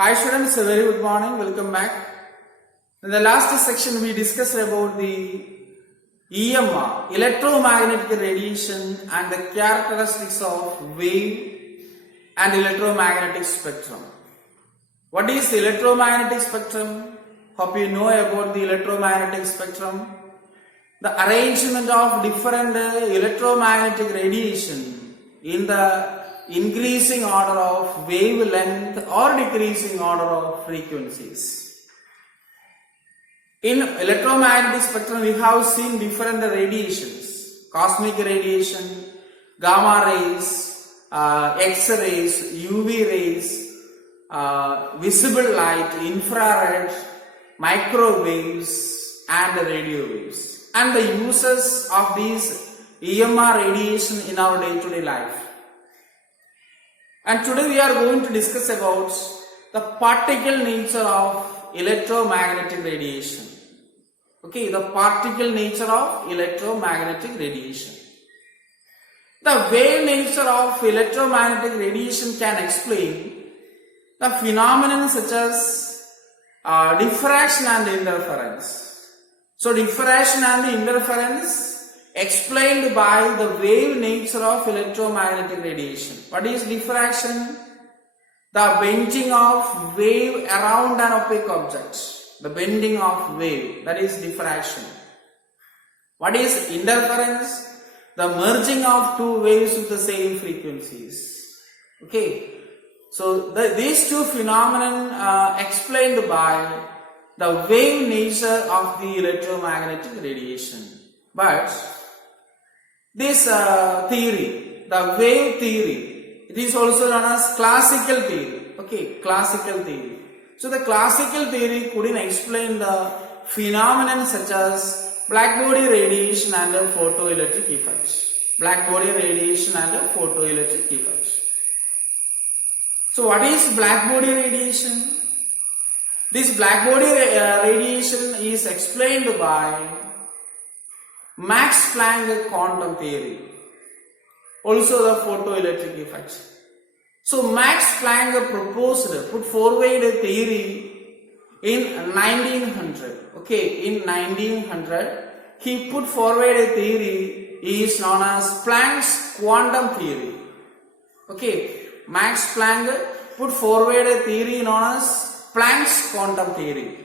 Hi students, a very good morning, welcome back. In the last section we discussed about the EMR, electromagnetic radiation, and the characteristics of wave and electromagnetic spectrum. What is the electromagnetic spectrum? Hope you know about the electromagnetic spectrum. The arrangement of different electromagnetic radiation in the increasing order of wavelength or decreasing order of frequencies. In electromagnetic spectrum we have seen different radiations: cosmic radiation, gamma rays, X-rays, UV rays, visible light, infrared, microwaves and radio waves, and the uses of these EMR radiation in our day-to-day life. And today we are going to discuss about the particle nature of electromagnetic radiation. Okay, the particle nature of electromagnetic radiation. The wave nature of electromagnetic radiation can explain the phenomena such as diffraction and interference. So diffraction and interference explained by the wave nature of electromagnetic radiation. What is diffraction? The bending of wave around an opaque object. The bending of wave, that is diffraction. What is interference? The merging of two waves with the same frequencies. Okay, so these two phenomena explained by the wave nature of the electromagnetic radiation. But this theory, the wave theory, it is also known as classical theory. Okay, classical theory. So the classical theory couldn't explain the phenomenon such as blackbody radiation and photoelectric effects. Blackbody radiation and photoelectric effects. So what is blackbody radiation? This blackbody radiation is explained by Max Planck quantum theory, also the photoelectric effects. So Max Planck put forward a theory in 1900. Okay, in 1900 he put forward a theory is known as Planck's quantum theory. Okay, Max Planck put forward a theory known as Planck's quantum theory.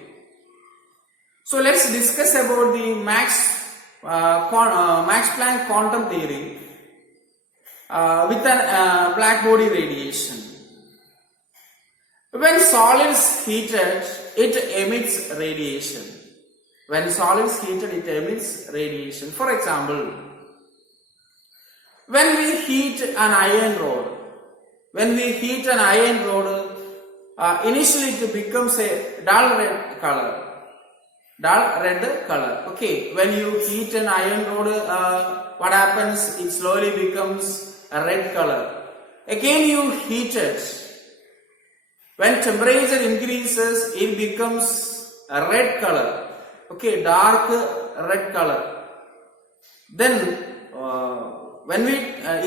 So let's discuss about the Max Planck quantum theory with an blackbody radiation. When solids heated, it emits radiation. When solids heated, it emits radiation. For example, when we heat an iron rod, initially it becomes a dull red color. Okay, when you heat an iron rod, what happens? It slowly becomes a red color. Again you heat it. When temperature increases, it becomes a red color. Okay, dark red color. Then when we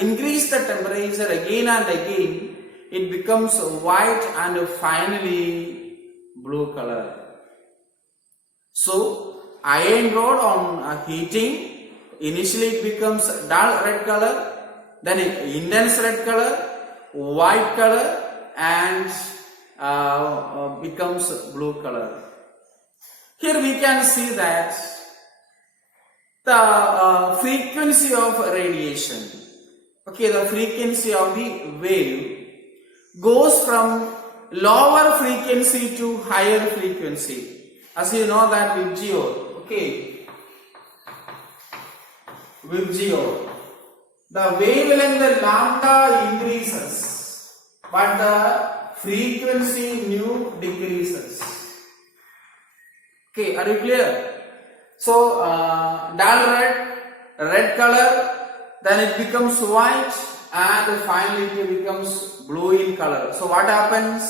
increase the temperature again and again, it becomes white and finally blue color. So iron rod on heating, initially it becomes dull red color, then intense red color, white color, and becomes blue color. Here we can see that the frequency of radiation, okay, the frequency of the wave goes from lower frequency to higher frequency. As you know that Vibgyor, okay, Vibgyor, the wavelength lambda increases, but the frequency nu decreases. Okay, are you clear? So dull red color, then it becomes white, and finally it becomes blue in color. So what happens?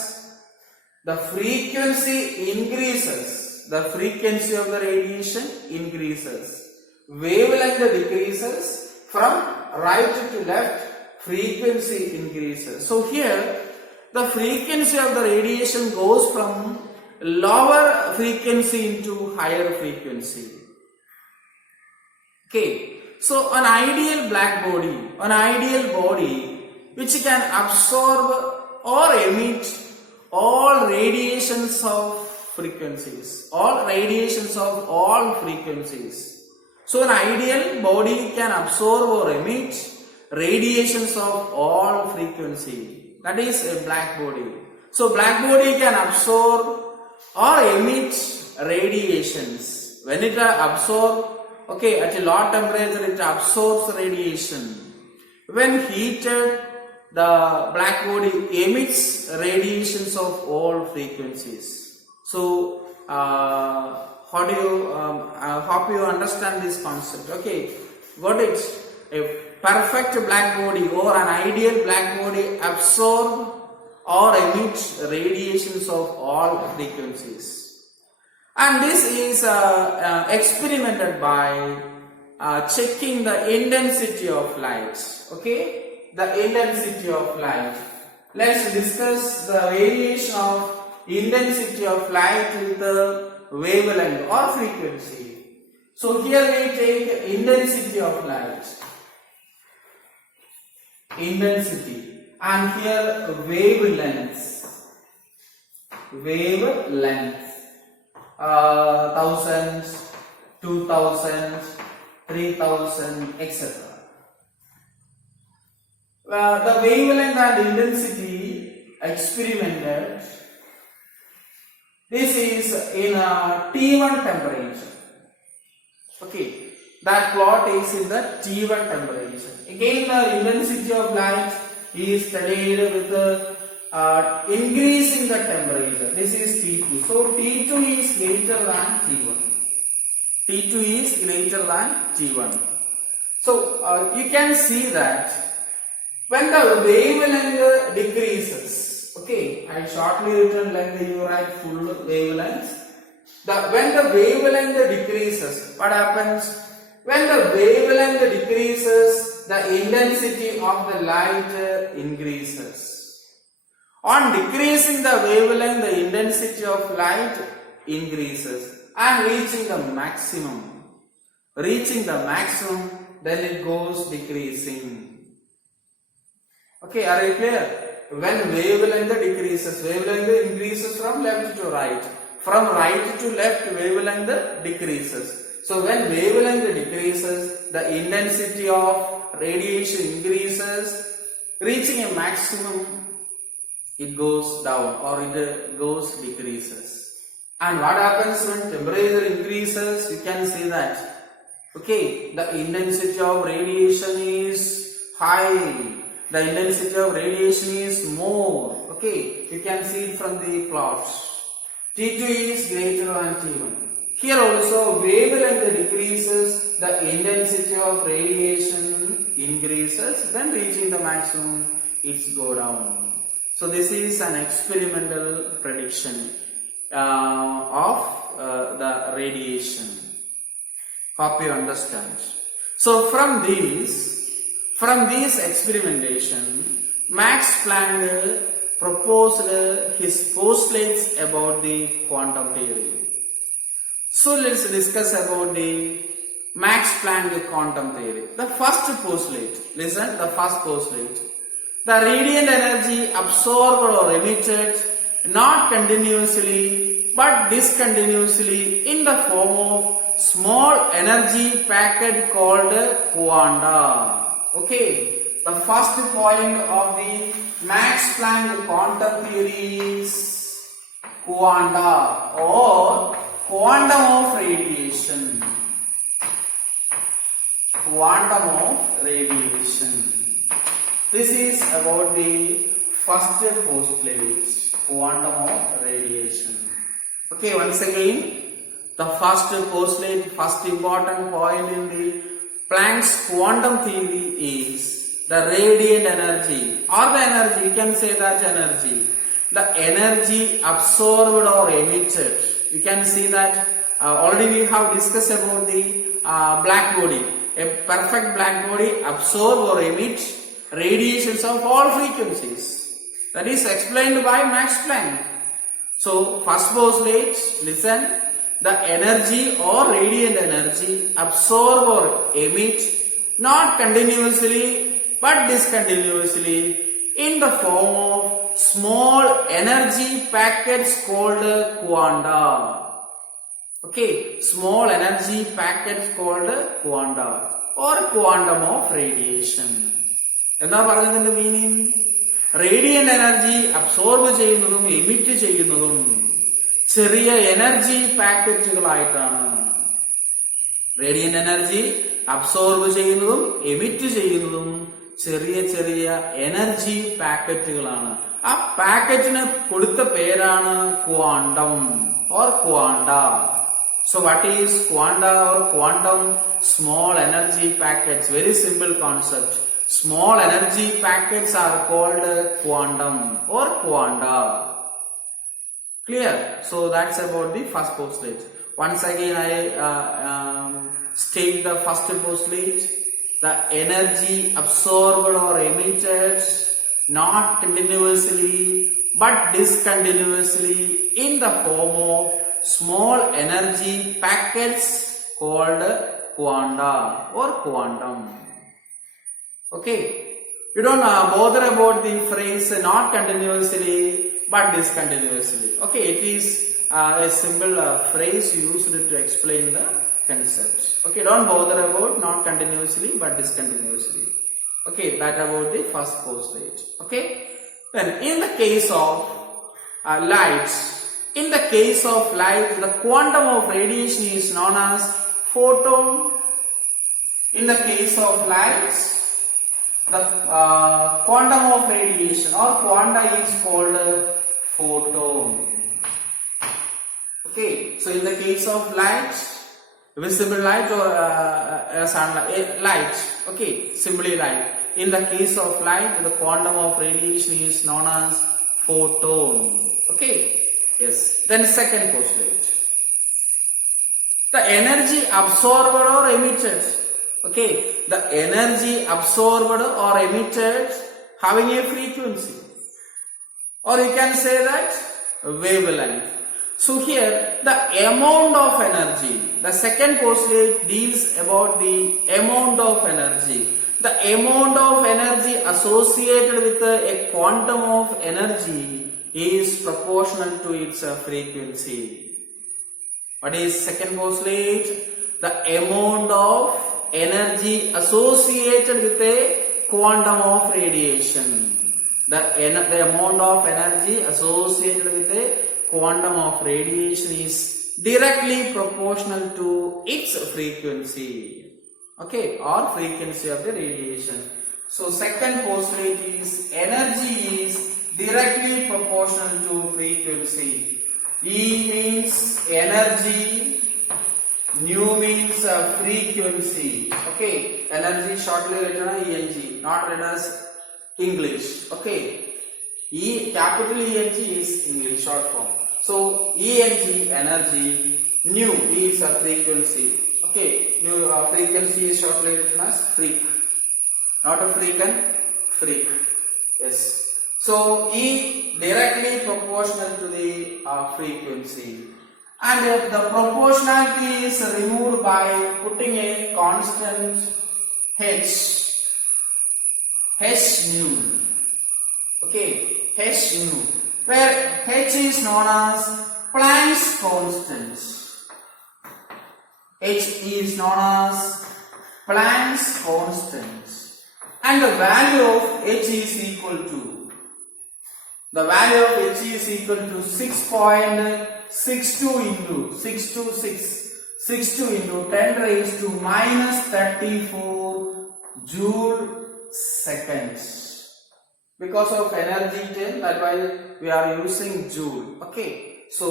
The frequency increases. The frequency of the radiation increases. Wavelength decreases. From right to left, frequency increases. So here the frequency of the radiation goes from lower frequency into higher frequency. Okay, so an ideal body which can absorb or emit all radiations of frequencies, So an ideal body can absorb or emit radiations of all frequency. That is a black body. So black body can absorb or emit radiations. When it absorbs, okay, at a low temperature it absorbs radiation. When heated, the black body emits radiations of all frequencies. So, hope you understand this concept. Okay, got it? A perfect black body or an ideal black body absorb or emit radiations of all frequencies. And this is experimented by checking the intensity of light. Okay, the intensity of light. Let's discuss the variation of intensity of light with the wavelength or frequency. So here we take intensity of light. Intensity. And here wavelengths. 1000, 2000, 3000, etc. The wavelength and intensity experimented. This is in a T1 temperature. Okay, that plot is in the T1 temperature. Again, the intensity of light is studied with the increasing the temperature. This is T2. So T2 is greater than T1. T2 is greater than T1. So you can see that when the wavelength decreases, okay, I shortly written length, you write full wavelength. When the wavelength decreases, what happens? When the wavelength decreases, the intensity of the light increases. On decreasing the wavelength, the intensity of light increases and reaching the maximum. Then it goes decreasing. Okay, are you clear? When wavelength decreases, wavelength increases from left to right. From right to left, wavelength decreases. So when wavelength decreases, the intensity of radiation increases, reaching a maximum, it goes down or it goes decreases. And what happens when temperature increases? You can see that. Okay, the intensity of radiation is high. The intensity of radiation is more. Okay, you can see it from the plots. T2 is greater than T1. Here also wavelength decreases, the intensity of radiation increases, then reaching the maximum, it's go down. So this is an experimental prediction of the radiation. Hope you understand. So from this experimentation, Max Planck proposed his postulates about the quantum theory. So let's discuss about the Max Planck quantum theory. The first postulate, listen, the first postulate. The radiant energy absorbed or emitted not continuously but discontinuously in the form of small energy packet called quanta. Okay, the first point of the Max Planck quantum theory is quanta or quantum of radiation. Quantum of radiation. This is about the first postulate, quantum of radiation. Okay, once again, the first postulate, first important point in the Planck's quantum theory is the radiant energy or the energy, you can say that energy. The energy absorbed or emitted. You can see that already we have discussed about the black body. A perfect black body absorb or emit radiations of all frequencies. That is explained by Max Planck. So first postulate, listen, the energy or radiant energy absorb or emit not continuously but discontinuously in the form of small energy packets called quanta. Okay, small energy packets called quanta or quantum of radiation. എന്താ പറഞ്ഞതിന്റെ meaning? Radiant energy absorb ചെയ്യുന്നതും emit ചെയ്യുന്നതും ചെറിയ energy പാക്കറ്റുകളായിട്ടാണ്. Radiant energy absorb ചെയ്യുന്നതും emit ചെയ്യുന്നതും ചെറിയ ചെറിയ energy പാക്കറ്റുകളാണ്. ആ പാക്കറ്റിന് കൊടുത്ത പേരാണ് quantum or quanta. So what is quanta or quantum? Small energy packets. Very simple concept. Small energy packets are called quantum or quanta. Clear? So that's about the first postulate. Once again I state the first postulate. The energy absorbed or emitted not continuously but discontinuously in the form of small energy packets called quanta or quantum. Okay, you don't bother about the phrase not continuously but discontinuously. Okay, it is a simple phrase used to explain the concepts. Okay, don't bother about not continuously but discontinuously. Okay, that about the first postulate. Okay, then in the case of light, in the case of light, the quantum of radiation is known as photon. In the case of light, the quantum of radiation or quanta is called photon. Okay, so in the case of light, visible light or sunlight, light. Okay, simply light. In the case of light, the quantum of radiation is known as photon. Okay. Yes. Then second postulate. The energy absorbed or emitted. Okay. The energy absorbed or emitted having a frequency. Or you can say that wavelength. So here the amount of energy. The second postulate deals about the amount of energy. The amount of energy associated with a quantum of energy is proportional to its frequency. What is second postulate? The amount of energy associated with a quantum of radiation. The amount of energy associated with a quantum of radiation is directly proportional to its frequency. Okay, or frequency of the radiation. So second postulate is energy is directly proportional to frequency. E means energy, nu means frequency. Okay, energy shortly written as ENG, not written as English. Okay, E capital ENG is English short form. So ENG energy, nu is a frequency. Okay, nu frequency is shortly written as freak, not a frequent, freak. Yes. So E directly proportional to the frequency, and the proportionality is removed by putting a constant h nu. Okay, h nu, where h is known as Planck's constant. H is known as Planck's constant, and the value of h is equal to, the value of h is equal to 6.62 into 6 into 10 raised to minus 34 joule seconds. Because of energy 10, that's why we are using joule. Okay, so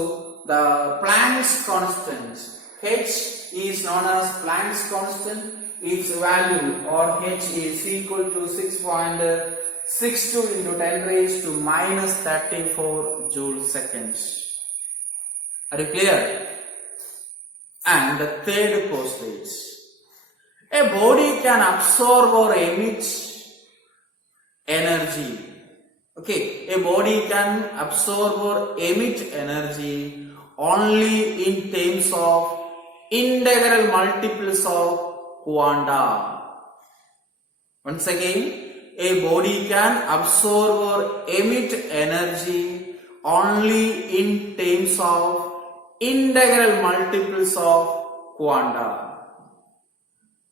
the Planck's constant h is known as Planck's constant. Its value or h is equal to 6.62 into 10 raised to minus 34 joule seconds. Are you clear? And the third postulate. A body can absorb or emit energy. Okay, a body can absorb or emit energy only in terms of integral multiples of quanta. Once again, a body can absorb or emit energy only in terms of integral multiples of quanta.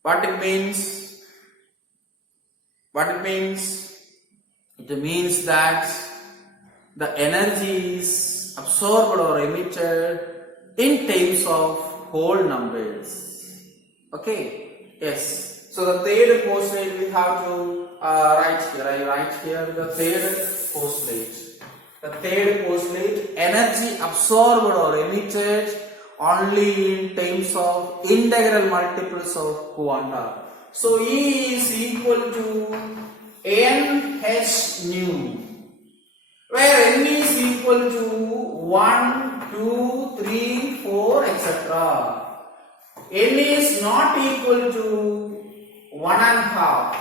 What it means? What it means? It means that the energy is absorbed or emitted in terms of whole numbers. Okay? Yes. So the third postulate we have to write here. I write here the third postulate. The third postulate, energy absorbed or emitted only in terms of integral multiples of quanta. So E is equal to NH nu, where N is equal to 1, 2, 3, 4, etc. N is not equal to 1.5,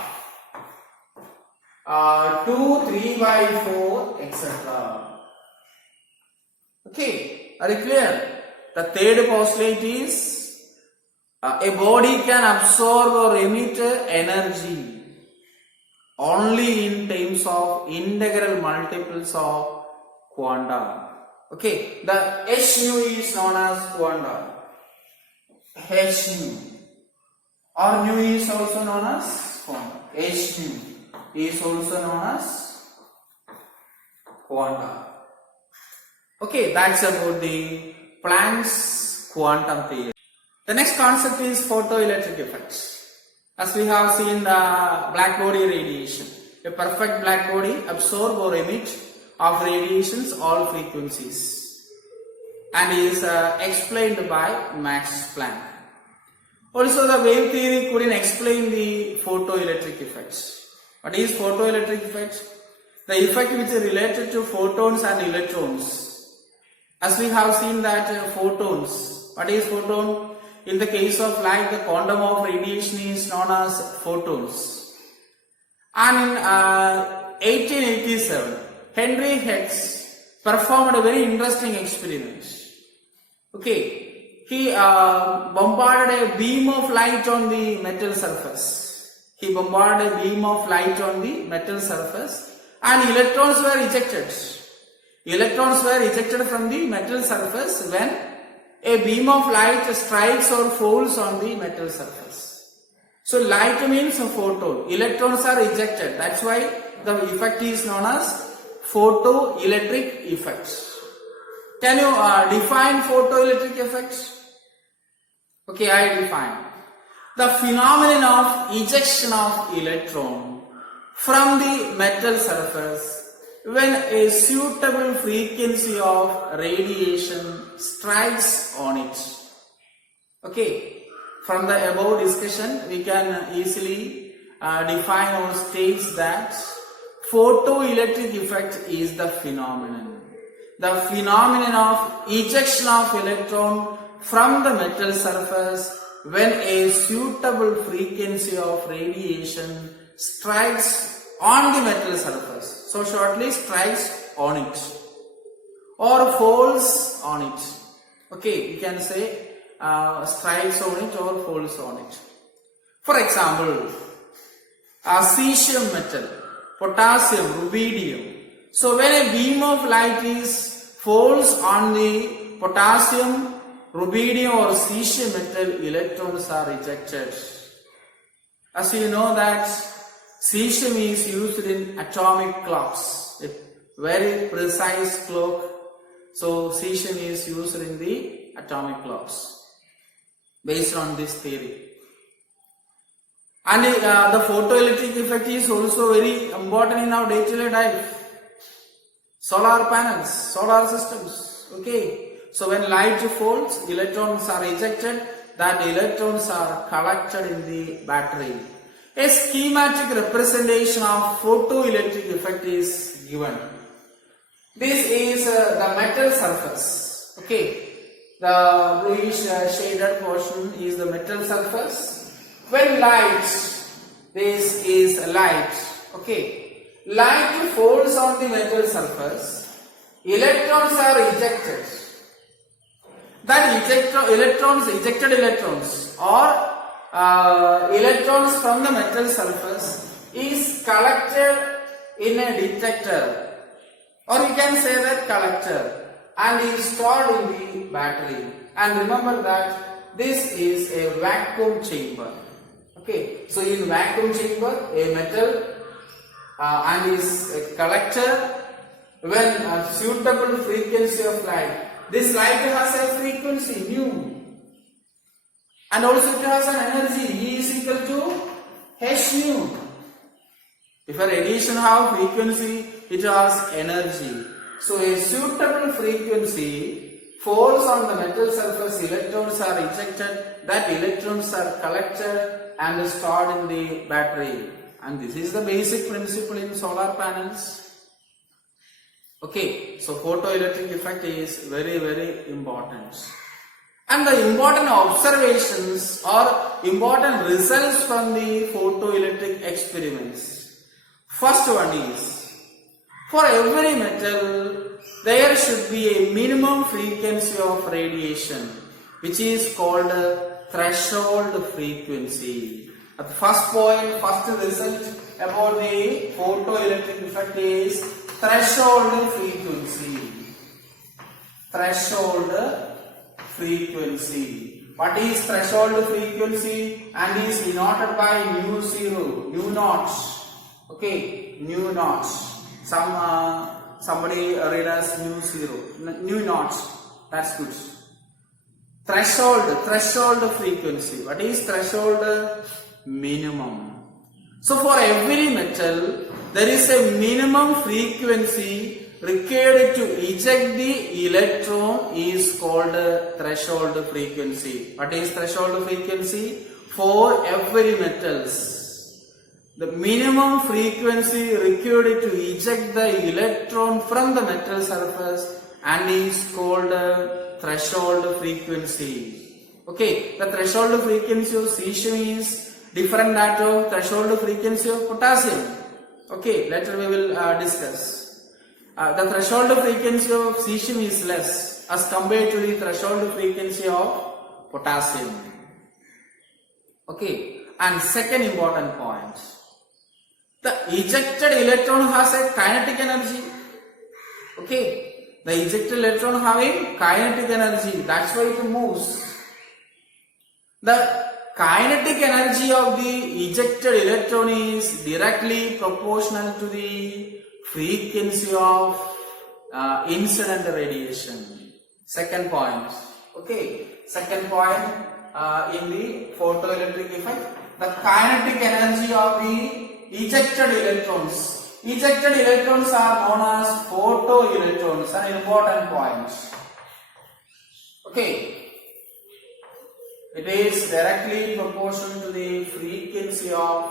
2, 3 by 4, etc. Okay, are you clear? The third postulate is a body can absorb or emit energy only in terms of integral multiples of quanta. Okay, the H nu is known as quanta. H nu, or nu is also known as quanta. H nu is also known as quanta. Okay, that's about the Planck's quantum theory. The next concept is photoelectric effects. As we have seen the black body radiation, a perfect black body absorb or emit of radiations all frequencies and is explained by Max Planck. Also the wave theory couldn't explain the photoelectric effects. What is photoelectric effect? The effect which is related to photons and electrons. As we have seen that photons, what is photon? In the case of light, the quantum of radiation is known as photons. And in 1887, Henry Hertz performed a very interesting experiment. Okay, he bombarded a beam of light on the metal surface. He bombarded a beam of light on the metal surface, and electrons were ejected. Electrons were ejected from the metal surface when a beam of light strikes or falls on the metal surface. So light means a photon. Electrons are ejected. That's why the effect is known as photoelectric effect. Can you define photoelectric effect? Okay, I define. The phenomenon of ejection of electron from the metal surface when a suitable frequency of radiation strikes on it. Okay, from the above discussion we can easily define or state that photoelectric effect is the phenomenon. The phenomenon of ejection of electron from the metal surface when a suitable frequency of radiation strikes on the metal surface. So shortly, strikes on it or falls on it. Okay, you can say strikes on it or falls on it. For example, cesium metal, potassium, rubidium. So when a beam of light falls on the potassium, rubidium or cesium metal, electrons are ejected. As you know that cesium is used in atomic clocks, a very precise clock. So cesium is used in the atomic clocks based on this theory. And the photoelectric effect is also very important in our day-to-day life. Solar panels, solar systems. Okay. So when light falls, electrons are ejected. That electrons are collected in the battery. A schematic representation of photoelectric effect is given. This is the metal surface. Okay, the bluish shaded portion is the metal surface. When light, this is light. Okay, light falls on the metal surface, electrons are ejected. That ejected electrons or electrons from the metal surface is collected in a detector, or you can say that collector, and is stored in the battery. And remember that this is a vacuum chamber. Okay, so in vacuum chamber, a metal and is a collector. When a suitable frequency of light, this light has a frequency nu, and also it has an energy E is equal to h nu. If a radiation have frequency, it has energy. So a suitable frequency falls on the metal surface, electrons are ejected, that electrons are collected and stored in the battery. And this is the basic principle in solar panels. Okay, so photoelectric effect is very, very important. And the important observations or important results from the photoelectric experiments. First one is, for every metal, there should be a minimum frequency of radiation, which is called a threshold frequency. At the first point, first result about the photoelectric effect is threshold frequency. Threshold frequency. What is threshold frequency? And is denoted by nu zero, nu naught. Okay, nu naught. Somebody read as nu zero, nu naught. That's good. Threshold frequency. What is threshold? Minimum. So for every metal, there is a minimum frequency required to eject the electron is called threshold frequency. What is threshold frequency? For every metals, the minimum frequency required to eject the electron from the metal surface and is called threshold frequency. Okay, the threshold frequency of cesium is different that of threshold frequency of potassium. Okay, later we will discuss. The threshold frequency of cesium is less as compared to the threshold frequency of potassium. Okay, and second important point, the ejected electron has a kinetic energy. Okay, the ejected electron having kinetic energy, that's why it moves. The kinetic energy of the ejected electron is directly proportional to the frequency of incident radiation. Second point. Okay, second point in the photoelectric effect, the kinetic energy of the ejected electrons. Ejected electrons are known as photoelectrons, an important point. Okay. It is directly proportional to the frequency of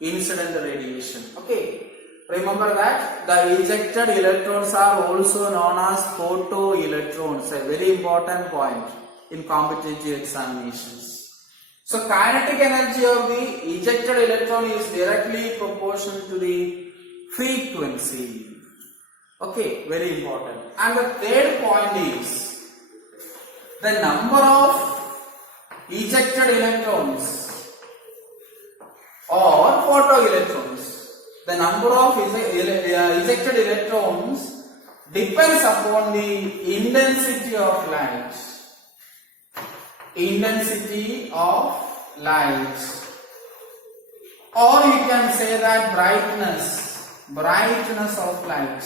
incident radiation. Okay. Remember that the ejected electrons are also known as photoelectrons. A very important point in competitive examinations. So kinetic energy of the ejected electron is directly proportional to the frequency. Okay, very important. And the third point is the number of ejected electrons or photoelectrons. The number of ejected electrons depends upon the intensity of light. Intensity of light, or you can say that brightness of light.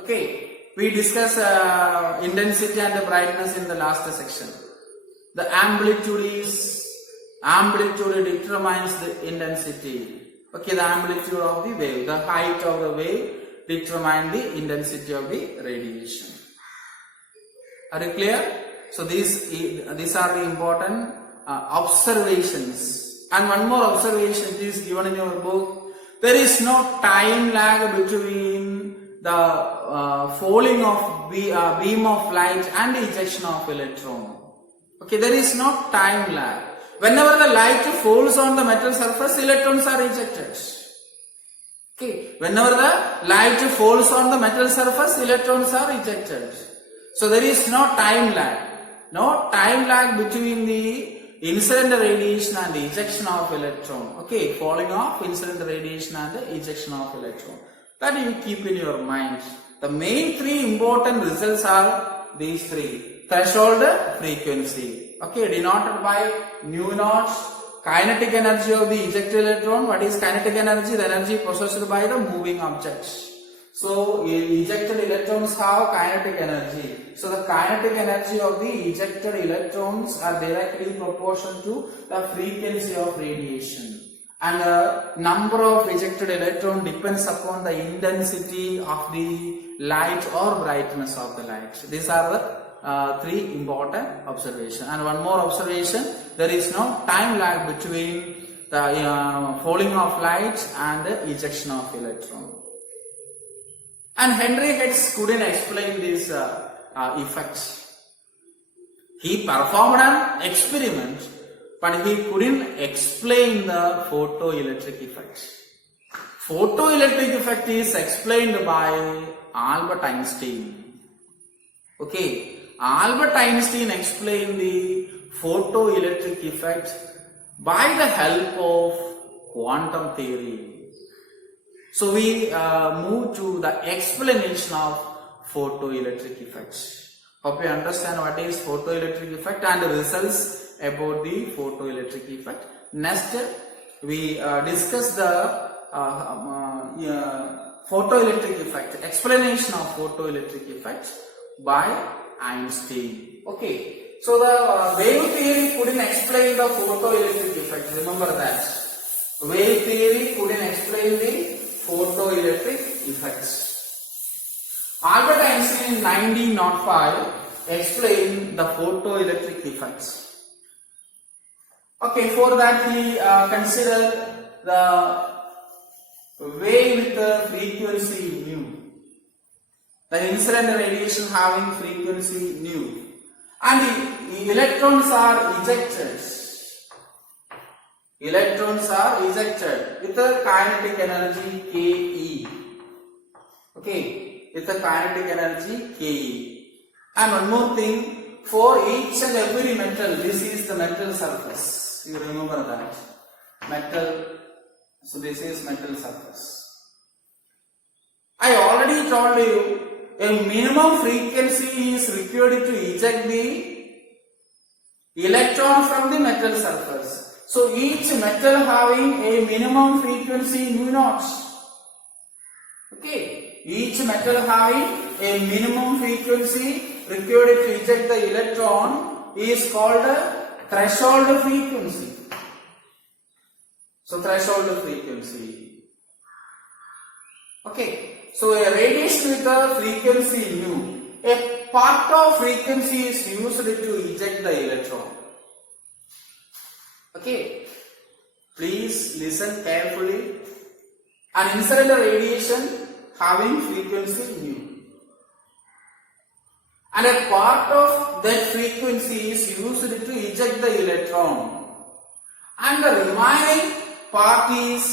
Okay. We discussed intensity and the brightness in the last section. The amplitude determines the intensity. Okay, the amplitude of the wave, the height of the wave determines the intensity of the radiation. Are you clear? So these are the important observations. And one more observation is given in your book. There is no time lag between the falling of beam of light and ejection of electron. Okay, there is no time lag. Whenever the light falls on the metal surface, electrons are ejected. Okay, whenever the light falls on the metal surface, electrons are ejected. So there is no time lag. No time lag between the incident radiation and the ejection of electron. Okay, falling off, incident radiation and the ejection of electron. That you keep in your mind. The main three important results are these three. Threshold frequency. Okay, denoted by nu naught. Kinetic energy of the ejected electron. What is kinetic energy? The energy possessed by the moving objects. So ejected electrons have kinetic energy. So the kinetic energy of the ejected electrons are directly proportional to the frequency of radiation. And the number of ejected electron depends upon the intensity of the light or brightness of the light. These are the three important observations. And one more observation, there is no time lag between the falling of light and the ejection of electron. And Henry Hertz couldn't explain this effect. He performed an experiment, but he couldn't explain the photoelectric effect. Photoelectric effect is explained by Albert Einstein. Okay, Albert Einstein explained the photoelectric effect by the help of quantum theory. So we move to the explanation of photoelectric effects. Hope you understand what is photoelectric effect and the results about the photoelectric effect. Next, we discuss the photoelectric effect, explanation of photoelectric effect by Einstein. Okay, so the wave theory couldn't explain the photoelectric effect. Remember that. Wave theory couldn't explain the photoelectric effects. Albert Einstein in 1905 explained the photoelectric effects. Okay, for that he considered the wave with the frequency nu, the incident radiation having frequency nu, and the electrons are ejected. Electrons are ejected with a kinetic energy Ke. Okay, with a kinetic energy Ke. And one more thing, for each and every metal, this is the metal surface. You remember that. Metal, so this is metal surface. I already told you, a minimum frequency is required to eject the electron from the metal surface. So each metal having a minimum frequency nu naught. Okay, each metal having a minimum frequency required to eject the electron is called a threshold frequency. So threshold frequency. Okay, so a radiation with a frequency nu, a part of frequency is used to eject the electron. Okay, please listen carefully. An incident radiation having frequency nu, and a part of that frequency is used to eject the electron, and the remaining part is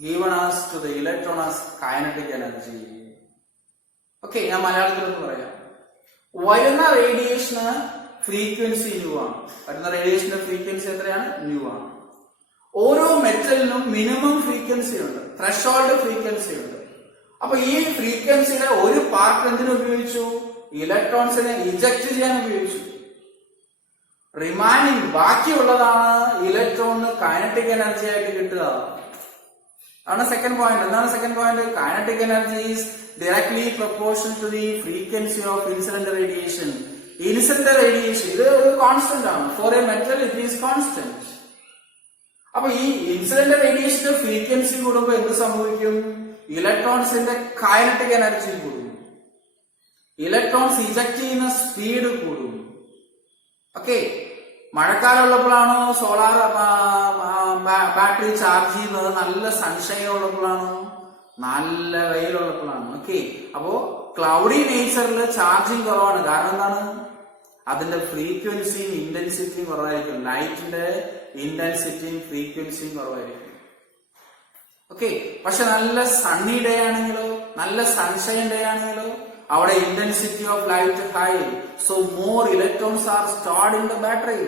given us to the electron as kinetic energy. Okay, I will tell you. Varuna radiation frequency nu ആണ്. വരുന്ന റേഡിയേഷന്റെ frequency എത്രയാണ്? New ആണ്. ഓരോ മെറ്റലിനും minimum frequency ഉണ്ട്, threshold frequency ഉണ്ട്. അപ്പൊ ഈ ഫ്രീക്വൻസിയുടെ ഒരു പാർട്ട് എന്തിനു ഉപയോഗിച്ചു? ഇലക്ട്രോൺസിനെ ഇജക്ട് ചെയ്യാൻ ഉപയോഗിച്ചു. റിമൈനിങ് ബാക്കിയുള്ളതാണ് ഇലക്ട്രോണിന് കൈനറ്റിക് എനർജി ആയിട്ട് കിട്ടുക. ആണ് സെക്കൻഡ് പോയിന്റ്. എന്താണ് second point? Kinetic energy is directly proportional to the frequency of incident radiation. Incident radiation ഇത് ഒരു കോൺസ്റ്റന്റ് ആണ്. For a metal it is constant. അപ്പൊ ഈ ഇൻസിഡന്റ് റേഡിയേഷന്റെ ഫ്രീക്വൻസി കൂടുമ്പോൾ എന്ത് സംഭവിക്കും? ഇലക്ട്രോൺസിന്റെ കൈനറ്റിക് എനർജി കൂടും, ഇലക്ട്രോൺസ് ഇജക്ട് ചെയ്യുന്ന സ്പീഡ് കൂടും. ഓക്കെ, മഴക്കാലം ഉള്ളപ്പോഴാണോ സോളാർ ബാറ്ററി ചാർജ് ചെയ്യുന്നത്? നല്ല സൺഷൈൻ ഉള്ളപ്പോഴാണോ? നല്ല വെയിലുള്ളപ്പോഴാണ്. ഓക്കെ, അപ്പോ ക്ലൗഡി നേച്ചറിൽ ചാർജിങ് കുറവാണ്. കാരണം എന്താണ്? അതിന്റെ ഫ്രീക്വൻസിയും ഇന്റൻസിറ്റിയും കുറവായിരിക്കും. ലൈറ്റിന്റെ ഇന്റൻസിറ്റിയും ഫ്രീക്വൻസിയും കുറവായിരിക്കും. ഓക്കെ, പക്ഷെ നല്ല സണ്ണി ഡേ ആണെങ്കിലോ, നല്ല സൺഷൈൻ ഡേ ആണെങ്കിലോ, അവിടെ intensity of light high, so more electrons are stored in the battery.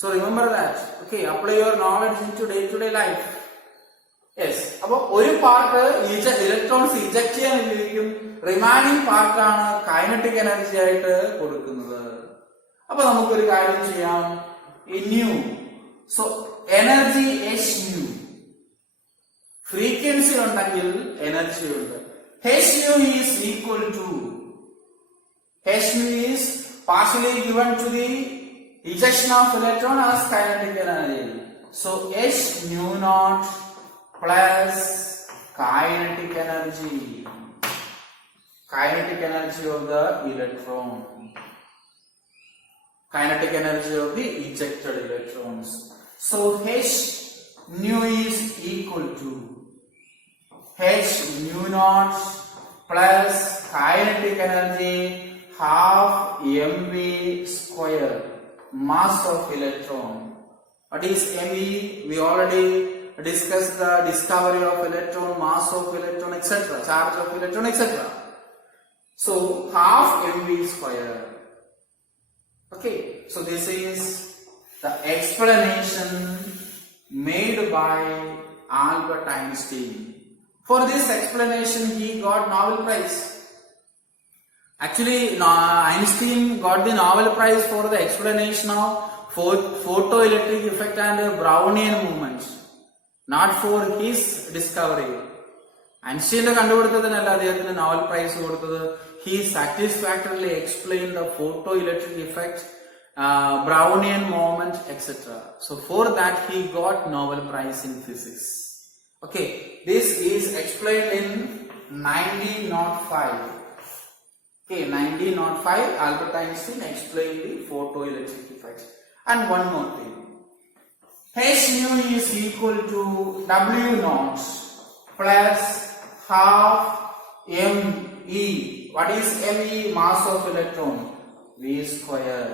So remember that. Okay, apply your knowledge into day to day life. Yes, അപ്പൊ ഒരു പാർട്ട് ഇലക്ട്രോൺസ് ഇജക്ട് ചെയ്യാൻ ഉപയോഗിക്കും, remaining പാർട്ടാണ് kinetic energy ആയിട്ട് കൊടുക്കുന്നത്. അപ്പൊ നമുക്കൊരു കാര്യം ചെയ്യാം. New, so energy H new, frequency ഉണ്ടെങ്കിൽ എനർജി ഉണ്ട്. H nu is equal to, H nu is partially given to the ejection of electron as kinetic energy. So H nu naught plus kinetic energy of the electron, kinetic energy of the ejected electrons. So H nu is equal to H nu naught plus kinetic energy half mv square, mass of electron. What is mv? We already discussed the discovery of electron, mass of electron, etc., charge of electron, etc. So half mv square. Okay, so this is the explanation made by Albert Einstein. For this explanation, he got Nobel Prize. Actually, Einstein got the Nobel Prize for the explanation of photoelectric effect and Brownian movements, not for his discovery. Einstein കണ്ടുപിടുത്തതിനല്ല അദ്ദേഹത്തിന് Nobel prize കൊടുത്തത്. He satisfactorily explained the photoelectric effect, Brownian moment, etc. So for that he got Nobel Prize in physics. Okay, this is explained in 1905. Okay, 1905, Albert Einstein explained the photoelectric effects. And one more thing, H nu is equal to W naught plus half me. What is me? Mass of electron, v square,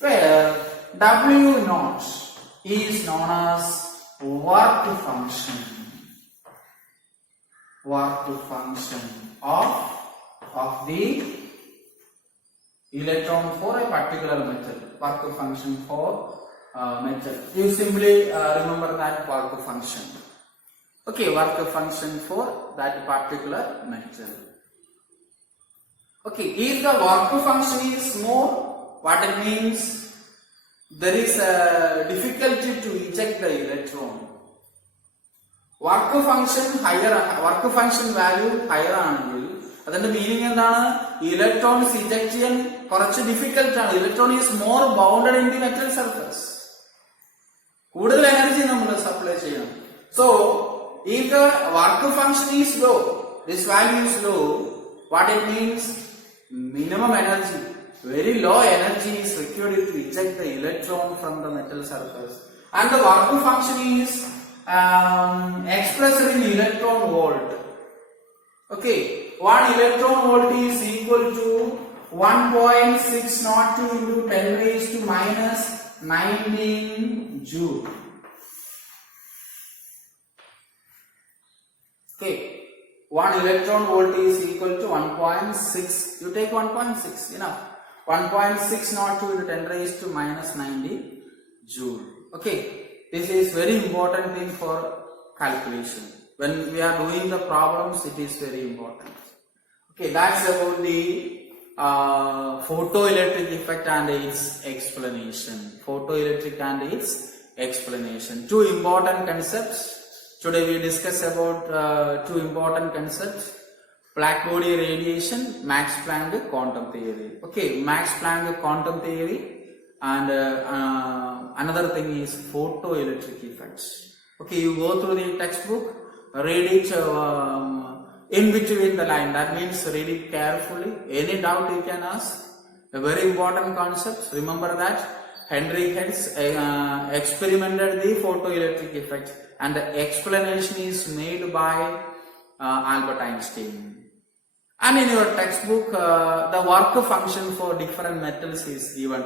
where W naught is known as work function of the electron for a particular metal. Work function for metal. You simply remember that work function. Okay, work function for that particular metal. Okay, if the work function is more, what it means? There is a difficulty to eject the electron. Work function higher, work function value higher ആണെങ്കിൽ അതിന്റെ meaning എന്താണ്? Electrons eject ചെയ്യാൻ കുറച്ച് difficult ആണ്. Electron is more bounded in the metal surface. കൂടുതൽ energy നമ്മൾ supply ചെയ്യണം. So if the work function is low, this value is low, what it means? Minimum energy, very low energy is required to eject the electron from the metal surface, and the work function is expressed in electron volt. Okay, 1 electron volt is equal to 1.602 into 10 raised to minus 19 joule. Okay, 1 electron volt is equal to 1.6. You take 1.6, enough. 1.602 into 10 raised to minus 90 joule. Okay, this is very important thing for calculation. When we are doing the problems, it is very important. Okay, that's about the photoelectric effect and its explanation. Photoelectric and its explanation. Two important concepts. Today we discuss about two important concepts: black body radiation, Max Planck quantum theory. Okay, Max Planck quantum theory, and another thing is photoelectric effects. Okay, you go through the textbook, read it in between the line. That means read it carefully. Any doubt you can ask. A very important concept. Remember that Henry Hertz experimented the photoelectric effect, and the explanation is made by Albert Einstein. And in your textbook, the work function for different metals is given.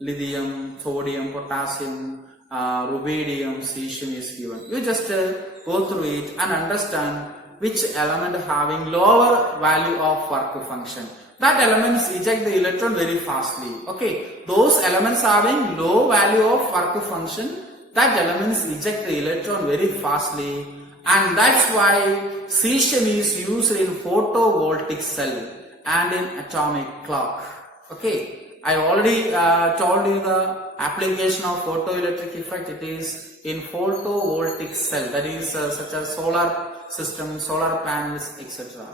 Lithium, sodium, potassium, rubidium, cesium is given. You just go through it and understand which element having lower value of work function. That elements eject the electron very fastly. Okay, those elements having low value of work function, that elements eject the electron very fastly, and that's why cesium is used in photovoltaic cell and in atomic clock. Okay, I already told you the application of photoelectric effect. It is in photovoltaic cell, that is such as solar system, solar panels, etc.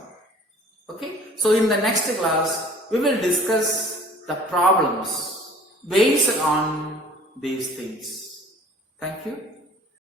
Okay, so in the next class we will discuss the problems based on these things. Thank you.